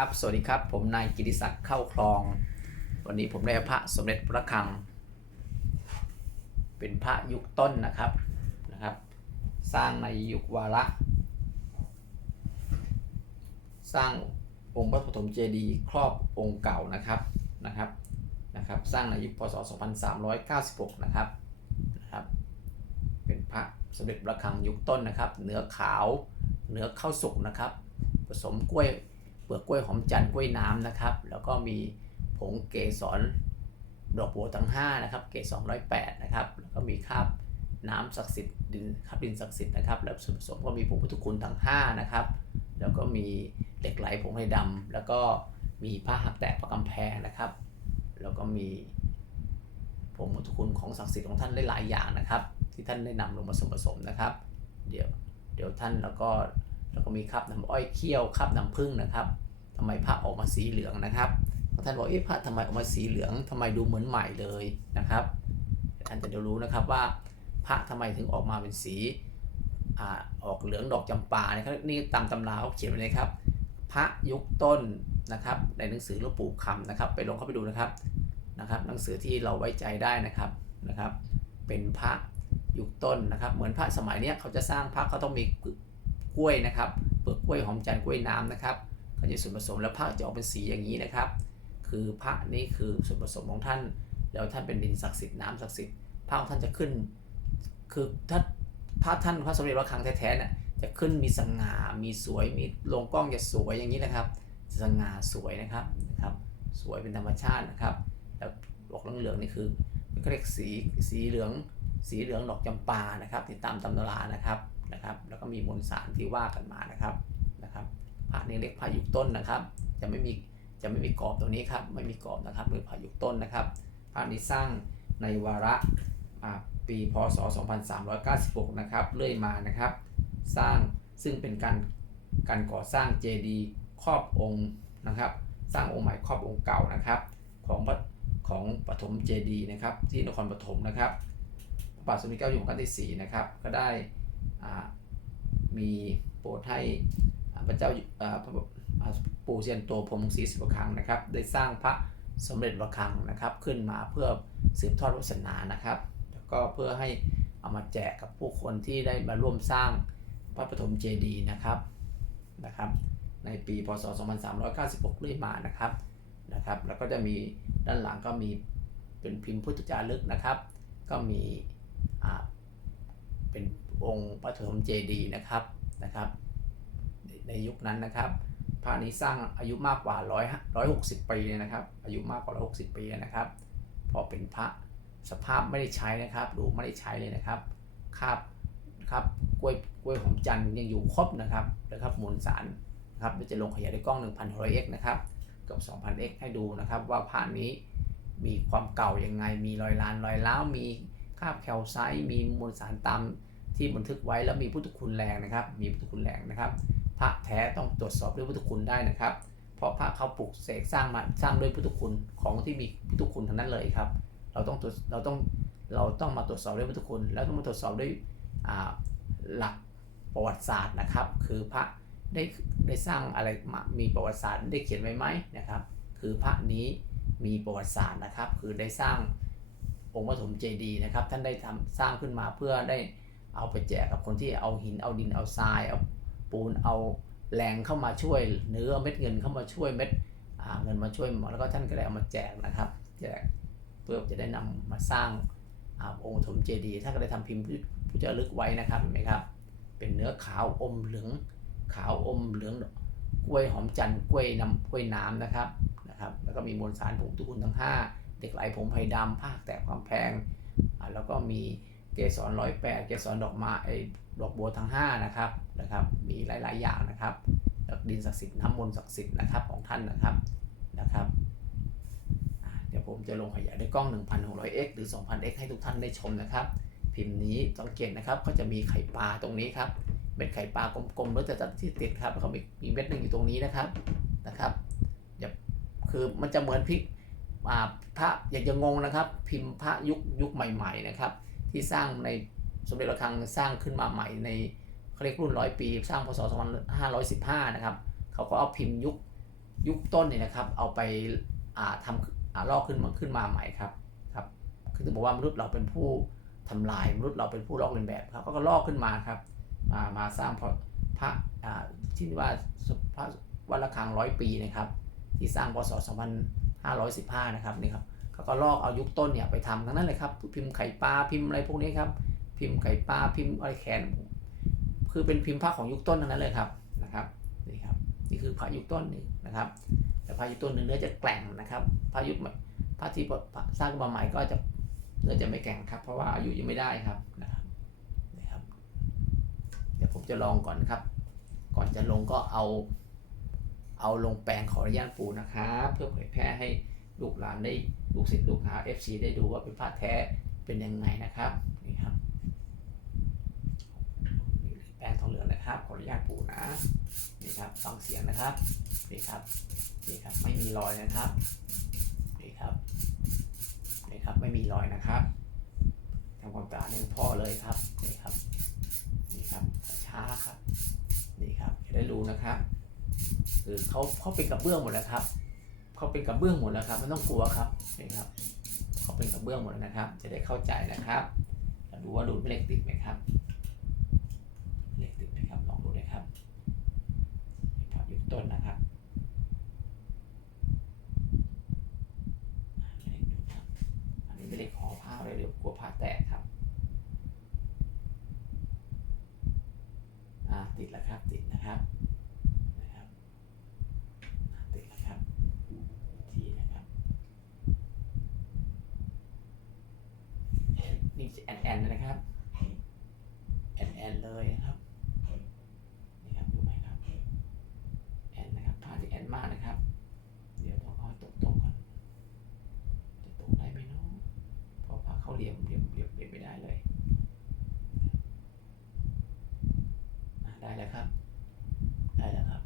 ครับ สวัสดีครับ ผมนายกิติศักดิ์เข้าคลอง วันนี้ผมได้พระสมเด็จพระคัง เป็นพระยุคต้นนะครับนะครับ สร้างในยุควาระ สร้างองค์พระปฐมเจดีย์ครอบองค์เก่านะครับนะครับนะครับ สร้างในยุคพศ 2396 นะครับนะครับ เป็นพระสมเด็จพระคังยุคต้นนะครับ เนื้อขาวเนื้อข้าวสุกนะครับ ผสมกล้วย เปลือกกล้วยหอมจันทร์กล้วยน้ำนะครับ แล้วก็มีผงเกสรดอกบัวทั้ง5นะครับ เกสรร้อยแปดนะครับ แล้วก็มีคราบน้ำศักดิ์สิทธิ์ดินคราบดินศักดิ์สิทธิ์นะครับ แล้วส่วนผสมก็มีผงพุทธคุณทั้ง5นะครับ แล้วก็มีเหล็กไหลผงไทยดำแล้วก็มีผ้าหักแตกประกำแพงนะครับ แล้วก็มีผงพุทธคุณของศักดิ์สิทธิ์ของท่านได้หลายอย่างนะครับ ที่ท่านได้นำลงมาผสมผสมนะครับ เดี๋ยวเดี๋ยวท่านแล้วก็ แล้วก็มีคราบน้ำอ้อยเคี่ยวคราบน้ำผึ้งนะครับทำไมพระออกมาสีเหลืองนะครับท่านบอกเอ๊ะพระทำไมออกมาสีเหลืองทำไมดูเหมือนใหม่เลยนะครับท่านจะได้รู้นะครับว่าพระทำไมถึงออกมาเป็นสีอออกเหลืองดอกจำปานะครับนี่ตามตำราเขาเขียนไว้เลยครับ พระยุคต้นนะครับ ในหนังสือหลวงปู่คำนะครับ ไปลองเข้าไปดูนะครับนะครับ หนังสือที่เราไว้ใจได้นะครับนะครับ เป็นพระยุคต้นนะครับ เหมือนพระสมัยเนี้ยเขาจะสร้างพระเขาต้องมี กล้วยนะครับเปลือกกล้วยหอมจันทร์กล้วยน้ำนะครับเขาจะส่วนผสมแล้วพระจะออกเป็นสีอย่างนี้นะครับ คือพระนี่คือส่วนผสมของท่าน แล้วท่านเป็นดินศักดิ์สิทธิ์น้ำศักดิ์สิทธิ์พระของท่านจะขึ้น คือถ้าพระท่านพระสมเด็จพระคังแท้ๆเนี่ยจะขึ้นมีสง่ามีสวยมีลงกล้องจะสวยอย่างนี้นะครับ สง่าสวยนะครับนะครับ สวยเป็นธรรมชาตินะครับแล้วดอกเหลืองๆนี่คือเรียกสีสีเหลืองสีเหลืองดอกจำปานะครับที่ตามตำรานะครับ นะครับ แล้วก็มีมวลสารที่ว่ากันมานะครับนะครับพระนี่เรียกพระยุต้นนะครับ จะไม่มีจะไม่มีกรอบตรงนี้ครับไม่มีกรอบนะครับเป็นพระยุต้นนะครับพระนี้สร้างในวาระอ่าปีพศ 2396 นะครับเรื่อยมานะครับ สร้างซึ่งเป็นการการก่อสร้างเจดีย์ครอบองค์นะครับ สร้างองค์ใหม่ครอบองค์เก่านะครับของของปฐมเจดีย์นะครับที่นครปฐมนะครับพระบาทสมเด็จเจ้าอยู่หัวรัชกาลที่4นะครับก็ได้ มีโปรดให้พระเจ้าปู่เซียนโตพรมศรีสุภคังนะครับ ได้สร้างพระสมเด็จพระคลังนะครับ ขึ้นมาเพื่อสืบทอดวาสนานะครับ แล้วก็เพื่อให้เอามาแจกกับผู้คนที่ได้มาร่วมสร้างพระปฐมเจดีย์นะครับนะครับ ในปีพศ 2396เรื่อยมานะครับนะครับ แล้วก็จะมีด้านหลังก็มีเป็นพิมพ์พุทธจารึกนะครับ ก็มีเป็น องค์ปฐมเจดีนะครับนะครับ ในยุคนั้นนะครับพระนี้สร้างอายุมากกว่า100 160 ปีเลยนะครับ อายุมากกว่า 160 ปีนะครับพราะเป็นพระสภาพไม่ได้ใช้นะครับดูไม่ได้ใช้เลยนะครับคาบครับกล้วยกล้วยหอมจันยังอยู่ครบนะครับนะครับมวลสารนะครับเดี๋ยวจะลงขยายด้วยกล้อง 1,600x นะครับกับ 2,000x ให้ดูนะครับ ว่าพระนี้มีความเก่ายังไง มีรอยลานรอยร้าวมีคาบแคลไซต์มีมวลสารตาม ที่บันทึกไว้แล้วมีพุทธคุณแรงนะครับ มีพุทธคุณแรงนะครับ พระแท้ต้องตรวจสอบด้วยพุทธคุณได้นะครับ เพราะพระเขาปลูกเสกสร้างมาสร้างด้วยพุทธคุณของที่มีพุทธคุณทั้งนั้นเลยครับ เราต้องตรวจเราต้องเราต้องมาตรวจสอบด้วยพุทธคุณ แล้วต้องมาตรวจสอบด้วยอ่าหลักประวัติศาสตร์นะครับ คือพระได้ได้สร้างอะไรมีประวัติศาสตร์ได้เขียนไว้ไหมนะครับ คือพระนี้มีประวัติศาสตร์นะครับ คือได้สร้างองค์ปฐมเจดีย์นะครับ ท่านได้ทำสร้างขึ้นมาเพื่อได้ เอาไปแจกกับคนที่เอาหินเอาดินเอาทรายเอาปูนเอาแรงเข้ามาช่วยเนื้อเม็ดเงินเข้ามาช่วยเม็ดเงินมาช่วยแล้วก็ท่านก็ได้เอามาแจกนะครับแจกเพื่อจะได้นำมาสร้างอองค์ปฐมเจดีย์ท่านก็ได้ทำพิมพ์ผู้จะลึกไว้นะครับเห็นไหมครับ เป็นเนื้อขาวอมเหลืองขาวอมเหลืองกล้วยหอมจันทร์กล้วยน้ำกล้วยน้ำนะครับนะครับ แล้วก็มีมวลสารผงทุกุลทั้งห้าเด็กไหลผมไผ่ดำภาคแตกความแพงแล้วก็มี เกสรร้อยแปดเกสรดอกไม้ไอ้ดอกบัวทั้ง5นะครับนะครับ มีหลาย ๆ อย่างนะครับแล้วดินศักดิ์สิทธิ์น้ำมนต์ศักดิ์สิทธิ์นะครับของท่านนะครับนะครับเดี๋ยวผมจะลงขยายด้วยกล้อง 1,600x หรือ 2,000x ให้ทุกท่านได้ชมนะครับ พิมพ์นี้สังเกตนะครับก็จะมีไข่ปลาตรงนี้ครับเป็นไข่ปลากลมๆแล้วจะที่ติดครับแล้วก็มีมีเม็ดหนึ่งอยู่ตรงนี้นะครับนะครับอย่าคือมันจะเหมือนพริกพระอยากจะงงนะครับ พิมพ์พระยุคยุคใหม่ ๆ นะครับ ที่สร้างในสมเด็จพระคลังสร้างขึ้นมาใหม่ในเขาเรียกรุ่นร้อยปี สร้างพศ2515 นะครับ เขาก็เอาพิมพ์ยุคยุคต้นเนี่ยนะครับ เอาไปอ่าทำอ่าลอกขึ้นมาขึ้นมาใหม่ครับครับคือจะบอกว่ามนุษย์เราเป็นผู้ทำลายมนุษย์เราเป็นผู้ลอกเลียนแบบครับก็ลอกขึ้นมาครับ มามาสร้างพระพระอ่าที่ว่าพระวัดระฆังร้อยปีนะครับ ที่สร้างพศ2515 นะครับนี่ครับ เขาก็ลอกเอายุคต้นเนี่ยไปทำทั้งนั้นเลยครับ พิมพ์ไข่ปลาพิมพ์อะไรพวกนี้ครับ พิมพ์ไข่ปลาพิมพ์อะไรแขน คือเป็นพิมพ์พระของยุคต้นทั้งนั้นเลยครับนะครับนี่ครับนี่คือพระยุคต้นนี่นะครับ แต่พระยุคต้นเนื้อจะแกร่งนะครับพระยุคใหม่พระที่สร้างมาใหม่ก็จะเนื้อจะไม่แกร่งครับ เพราะว่าอายุยังไม่ได้ครับนะครับนี่ครับ เดี๋ยวผมจะลองก่อนครับ ก่อนจะลงก็เอา เอาลงแปลงขออนุญาตปูนะครับ เพื่อเผยแพร่ให้ลูกหลานได้ ลูกศิษย์ลูกหา FC ได้ดูว่าเป็นพระแท้เป็นยังไงนะครับนี่ครับแปลงทองเหลืองนะครับขออนุญาตปูนะนี่ครับฟังเสียงนะครับนี่ครับนี่ครับไม่มีรอยนะครับนี่ครับนี่ครับไม่มีรอยนะครับทำความสะอาดให้พ่อเลยครับนี่ครับนี่ครับช้าครับนี่ครับจะได้รู้นะครับคือเขาเขาเป็นกระเบื้องหมดแล้วครับเขาเป็นกระเบื้องหมดแล้วครับไม่ต้องกลัวครับ นี่ครับเขาเป็นกระเบื้องหมดนะครับ จะได้เข้าใจนะครับล้วดูว่าดูดเหล็กติดไหมครับเหล็กติดไหมครับลองดูเลยครับนี่ครับยุคต้นนะครับไม่ได้ดูครับอันนี้ไม่ได้ขอผ้าเลยเดี๋ยวกลัวผ้าแตกครับอ่าติดแล้วครับติดนะครับติดแล้วครับทีนะครับนี่จะแอนแอนนะครับแอนแอนเลยนะครับนี่ครับดูไหมครับแอนนะครับผ้าที่แอนมากนะครับ เดี๋ยวต้องเอาตรงตรงๆก่อนจะตรงได้ไหมเนาะเพราะผ้าเขาเหลี่ยมเหลี่ยมเหลี่ยมเหลี่ยมไม่ได้เลยอะได้ แล้วครับ ได้แล้วครับ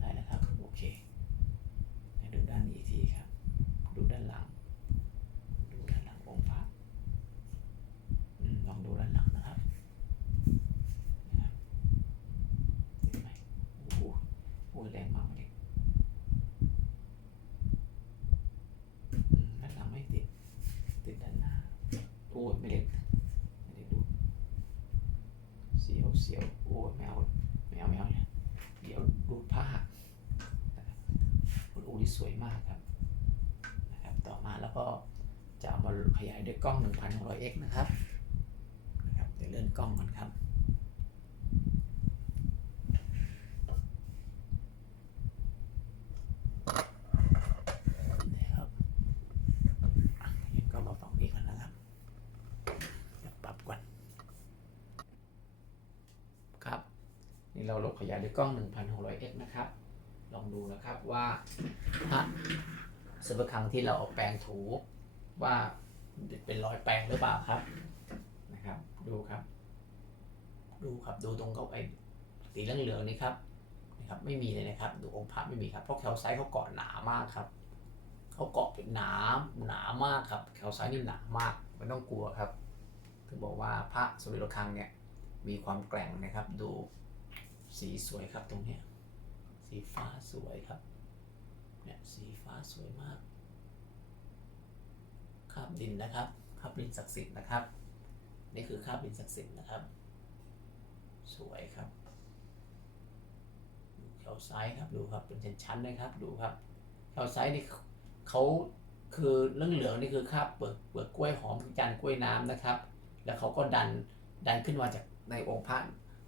ได้แล้วครับ โอเคดูด้านนี้อีกทีครับ ดูด้านหลัง ดูด้านหลังองค์พระลองดูด้านหลังนะครับนะครับติดไหมโอ้โหโอ้ยแรงมากเลยด้านหลังไม่ติด ติดด้านหน้า โอ้ยไม่ได้ไม่ ไม่เอาเนี่ยเดี๋ยวดูผ้าคุณอูนี่สวยมากครับนะครับ ต่อมาแล้วก็จะเอามาขยายด้วยกล้อง 1600x นะครับนะครับเดี๋ยวเลื่อนกล้องก่อนครับนี่ครับอะเห็นก็มาฝั่งนี้กันนะครับเดี๋ยวปรับก่อนครับ นี่เรา ลบขยายด้วยกล้อง 1600x นะครับ ลองดูนะครับว่าพระสุภคังที่เราเอาแปรงถูว่าเป็นรอยแปรงหรือเปล่าครับนะครับ ดูครับ ดูครับดูตรงเขาไอ้สีเหลืองๆนี่ครับนะครับไม่มีเลยนะครับ ดูองค์พระไม่มีครับเพราะแคลไซต์เขาเกาะหนามากครับเขาเกาะเป็นหนาหนามากครับแคลไซต์นี่หนามากไม่ต้องกลัวครับถึงบอกว่าพระสุริโลคังเนี่ยมีความแกร่งนะครับ ดู สีสวยครับตรงเนี้ยสีฟ้าสวยครับเนี่ยสีฟ้าสวยมากคราบดินนะครับคราบดินศักดิ์สิทธิ์นะครับ นี่คือคราบดินศักดิ์สิทธิ์นะครับ สวยครับแถวซ้ายครับดูครับเป็นชั้นๆนะครับดูครับแถวซ้ายนี่เขาคือเรื่องเหลืองๆนี่คือคราบเปลือกเปลือกกล้วยหอมจานกล้วยน้ำนะครับ แล้วเขาก็ดันดันขึ้นมาจากในองค์พระ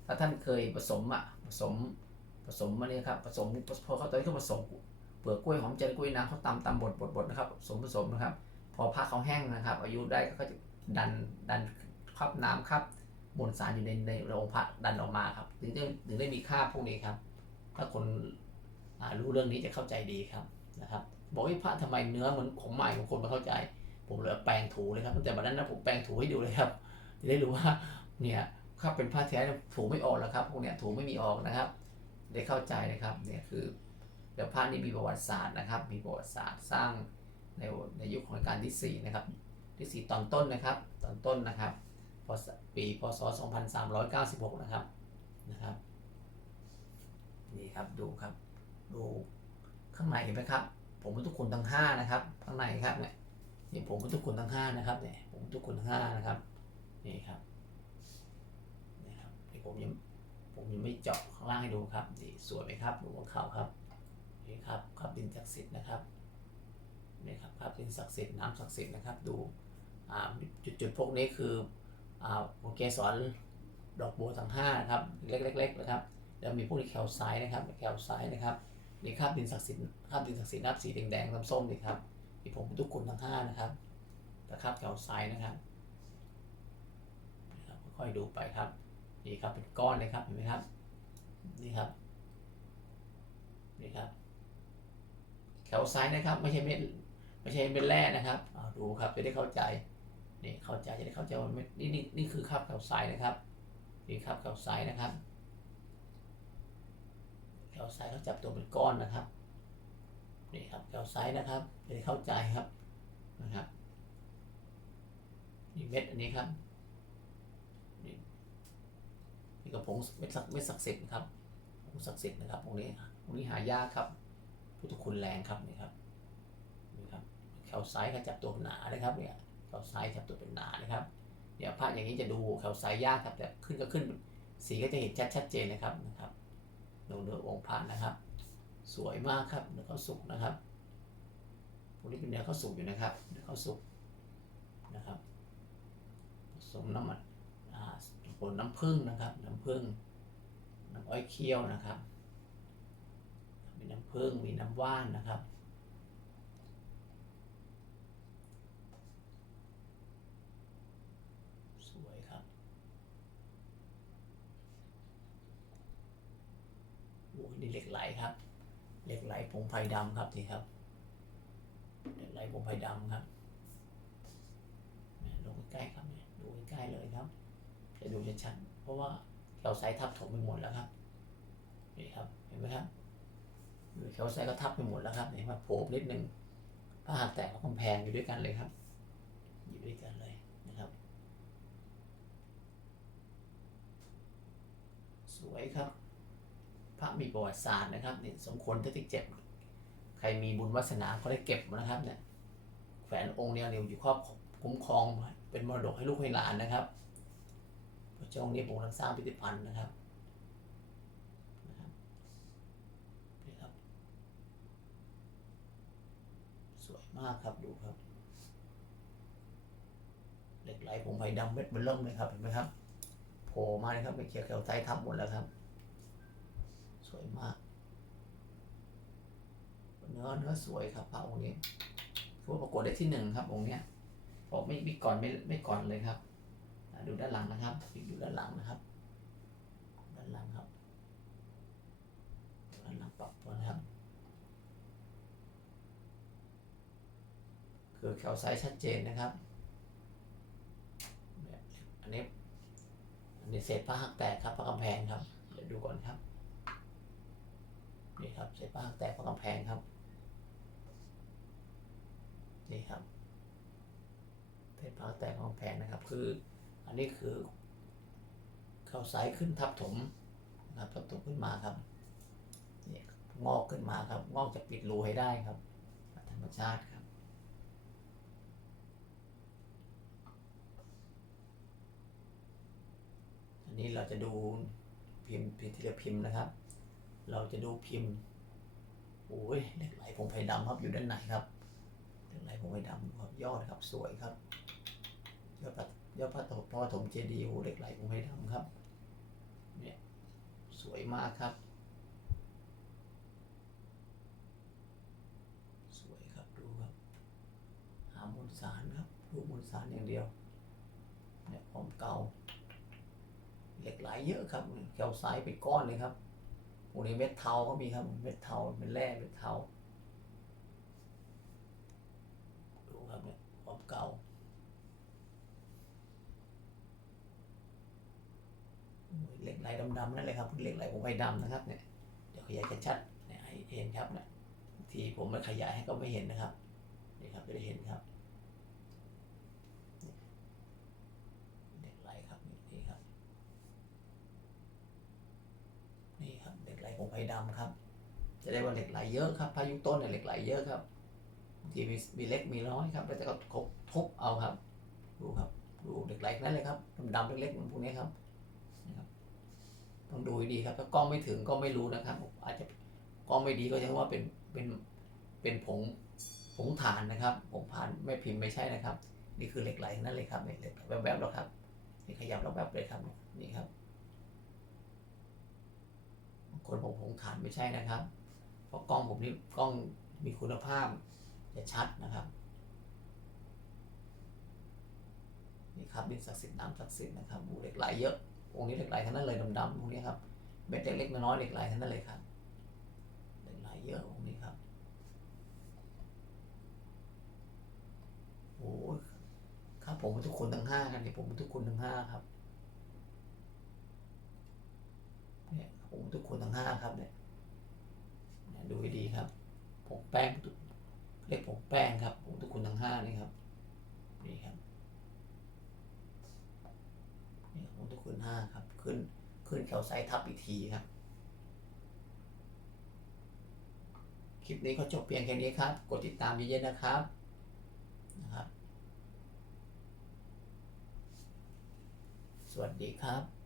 ถ้าท่านเคยผสมอะ ผสมผสมมาเนี่ยครับผสมพอเขาตอนนี้เขาผสมเปลือกกล้วยหอมจันกล้วยน้ำเขาตำตำบดบดบดนะครับผสมผสมนะครับ พอผ้าเขาแห้งนะครับ อายุได้ก็จะดันดันคราบน้ำครับมวลสารอยู่ในในองค์พระดันออกมาครับ ถึงได้ถึงได้มีค่าพวกนี้ครับ ถ้าคนอ่ารู้เรื่องนี้จะเข้าใจดีครับนะครับ บอกว่าพระทำไมเนื้อเหมือนของใหม่ของคนไม่เข้าใจ ผมเลยเอาแปรงถูเลยครับตั้งแต่วันนั้นนะผมแปรงถูให้ดูเลยครับจะได้รู้ว่าเนี่ย ถ้าเป็นผ้าแท้เนี่ยถูไม่ออกแล้วครับพวกเนี้ยถูไม่มีออกนะครับ ได้เข้าใจนะครับเนี่ยคือเดี๋ยวผ้านี้มีประวัติศาสตร์นะครับ มีประวัติศาสตร์สร้างในในยุคของกาลที่4นะครับที่4ตอนต้นนะครับ ตอนต้นนะครับพศปีพศ 2396 นะครับนะครับนี่ครับดูครับดูข้างในเห็นไหมครับ ผมพุทธคุณทั้งห้านะครับข้างในครับเนี่ยนี่ผมพุทธคุณทั้งห้านะครับเนี่ยผมพุทธคุณทั้งห้านะครับนี่ครับ ผมยังผมยังไม่เจาะข้างล่างให้ดูครับนี่สวยไหมครับดูหัวเข่าครับนี่ครับครับดินศักดิ์สิทธิ์นะครับนี่ครับครับดินศักดิ์สิทธิ์น้ำศักดิ์สิทธิ์นะครับ ดูจุดจุดๆพวกนี้คืออ่าโอเคสอนดอกบัวทั้งห้านะครับเล็กๆนะครับแล้วมีพวกนี้แคลไซด์นะครับแคลไซด์นะครับนี่คราบดินศักดิ์สิทธิ์คราบดินศักดิ์สิทธิ์นับสีแดงๆส้มๆนี่ครับที่ผมทุกคนทั้งห้านะครับแต่คราบแถวซ้ายนะครับนะครับค่อยๆดูไปครับ นี่ครับเป็นก้อนเลยครับเห็นไหมครับนี่ครับนี่ครับแถวซ้ายนะครับไม่ใช่เม็ดไม่ใช่เม็ดแร่นะครับดูครับจะได้เข้าใจนี่เข้าใจจะได้เข้าใจว่าเม็ดนี่นี่นี่คือคราบแถวซ้ายนะครับนี่คราบแถวซ้ายนะครับแถวซ้ายเขาจับตัวเป็นก้อนนะครับนี่ครับแถวซ้ายนะครับจะได้เข้าใจครับนะครับนี่เม็ดอันนี้ครับ นี่ก็ผงเม็ดศักเม็ดศักดิ์สิทธิ์นะครับผงศักดิ์สิทธิ์นะครับตรงนี้ตรงนี้หายากครับพุทธคุณแรงครับนี่ครับนี่ครับแถวซ้ายเขาจับตัวหนานะครับเนี่ยแถวซ้ายจับตัวเป็นหนานะครับเดี๋ยวภาพอย่างนี้จะดูแถวซ้ายยากครับแต่ขึ้นก็ขึ้นสีก็จะเห็นชัดชัดเจนนะครับนะครับดูเนื้อองค์พระนะครับ สวยมากครับเนื้อข้าวสุกนะครับพวกนี้เป็นเนื้อข้าวสุกอยู่นะครับเนื้อข้าวสุกนะครับผสมน้ำมัน ผลน้ำผึ้งนะครับ น้ำผึ้งน้ำอ้อยเคี่ยวนะครับ มีน้ำผึ้งมีน้ำว่านนะครับสวยครับ โอ้ยนี่เหล็กไหลครับ เหล็กไหลผงไผ่ดำครับนี่ครับ เหล็กไหลผงไผ่ดำครับ ลงใกล้ครับเนี่ยดูใกล้เลยครับ จะดูชัดๆเพราะว่าเราไซทับถมไปหมดแล้วครับนี่ครับเห็นไหมครับหรือเขาไซก็ทับไปหมดแล้วครับเห็นไหมโผล่นิดนึงผ้าหักแตกกับกำแพงอยู่ด้วยกันเลยครับ อยู่ด้วยกันเลยนะครับ สวยครับ พระมีประวัติศาสตร์นะครับนี่สมควรที่จะเจ็บ ใครมีบุญวาสนาก็ได้เก็บนะครับเนี่ยแขวนองค์เนี้ยเนี่ยอยู่ครอบคุ้มครองเป็นมรดกให้ลูกให้หลานนะครับ พระเจ้าองนี้ผมกำลังสร้างพิพิธภัณฑ์นะครับนะครับนี่ครับ สวยมากครับดูครับ เหล็กไหลผงไผ่ดำเม็ดเบลเริ่มเลยครับเห็นไหมครับโผล่มาเลยครับไปเขียวแถวใต้ทับหมดแล้วครับ สวยมาก เนื้อเนื้อสวยครับพระองค์นี้คือว่าประกวดได้ที่หนึ่งครับองค์เนี้ยบอกไม่ไม่ก่อนไม่ไม่ก่อนเลยครับ ดูด้านหลังนะครับดูด้านหลังนะครับ ด้านหลังครับด้านหลังปรับตัวนะครับคือแขวไซส์ชัดเจนนะครับเนี่ยอันนี้อันนี้เศษผ้าหักแตกครับผ้ากำแพงครับเดี๋ยวดูก่อนครับนี่ครับเศษผ้าหักแตกผ้ากำแพงครับนี่ครับเศษผ้าหักแตกผ้ากำแพงนะครับ คือ อันนี้คือเข้าไซส์ขึ้นทับถมนะครับทับถมขึ้นมาครับนี่งอกขึ้นมาครับ งอกจะปิดรูให้ได้ครับ ธรรมชาติครับ อันนี้เราจะดูพิมพ์พิมพ์ทีละพิมพ์นะครับ เราจะดูพิมพ์โอ้ยเหล็กไหลผงไผ่ดำครับอยู่ด้านในครับเหล็กไหลผงไผ่ดำครับยอดครับสวยครับยอดพระ ยอดพระถมพระปฐมเจดีย์โอ้เหล็กไหลผงไผ่ดำครับ เนี่ยสวยมากครับ สวยครับดูครับ หามวลสารครับดูมวลสารอย่างเดียว เนี่ยของเก่า เหล็กไหลเยอะครับแคลไซด์เป็นก้อนเลยครับโอ้นี่เม็ดเทาก็มีครับเม็ดเทาเป็นแร่เม็ดเทาดูครับเนี่ยความเก่า เหล็ก ไหลดำๆนั่นเลยครับเหล็กไหลผมไฟดำนะครับเนี่ยเดี๋ยวขยายชัดๆเนี่ยให้เห็นครับเนี่ยบางทีผมไม่ขยายให้ก็ไม่เห็นนะครับนี่ครับจะได้เห็นครับเหล็กไหลครับนี่ครับนี่ครับเหล็กไหลผงไผ่ดำครับ จะได้ว่าเหล็กไหลเยอะครับพายุต้นเนี่ยเหล็กไหลเยอะครับบางทีมีมีเล็กมีน้อยครับแล้วแต่ก็ทบทุบเอาครับ ดูครับดูเหล็กไหลนั่นเลยครับดำๆเล็กๆพวกนี้ครับ ต้องดูดีครับ ถ้ากล้องไม่ถึงก็ไม่รู้นะครับ อาจจะกล้องไม่ดีก็ยังว่าเป็นเป็นเป็นผงผงถ่านนะครับผงถ่านไม่พิมพ์ไม่ใช่นะครับ นี่คือเหล็กไหลนั่นเลยครับเหล็กแวบๆแล้วครับนี่ขยับแล้วแวบเลยครับนี่ครับคนผมผงถ่านไม่ใช่นะครับ เพราะกล้องผมนี่กล้องมีคุณภาพจะชัดนะครับนี่ครับดินศักดิ์สิทธิ์น้ำศักดิ์สิทธิ์นะครับบูเหล็กไหลเยอะ องนี้เหล็กไหลทั้งนั้นเลยดำๆพวกนี้ครับเม็ดเล็กๆน้อยๆเหล็กไหลทั้งนั้นเลยครับเหล็กไหลเยอะองนี้ครับโอ้ครับผมทุกคนทั้งห้ากันเนี่ยผมทุกคนทั้งห้าครับเนี่ยผมทุกคนทั้งห้าครับเนี่ยดูให้ดีครับ ผมแป้งเรียกผมแป้งครับ ผมทุกคนทั้งห้านี่ครับนี่ครับ นี่ ครับผมทุกคนห้าครับ ขึ้นขึ้นแคลไซทับอีกทีครับ คลิปนี้ก็จบเพียงแค่นี้ครับ กดติดตามเยอะๆนะครับนะครับ สวัสดีครับ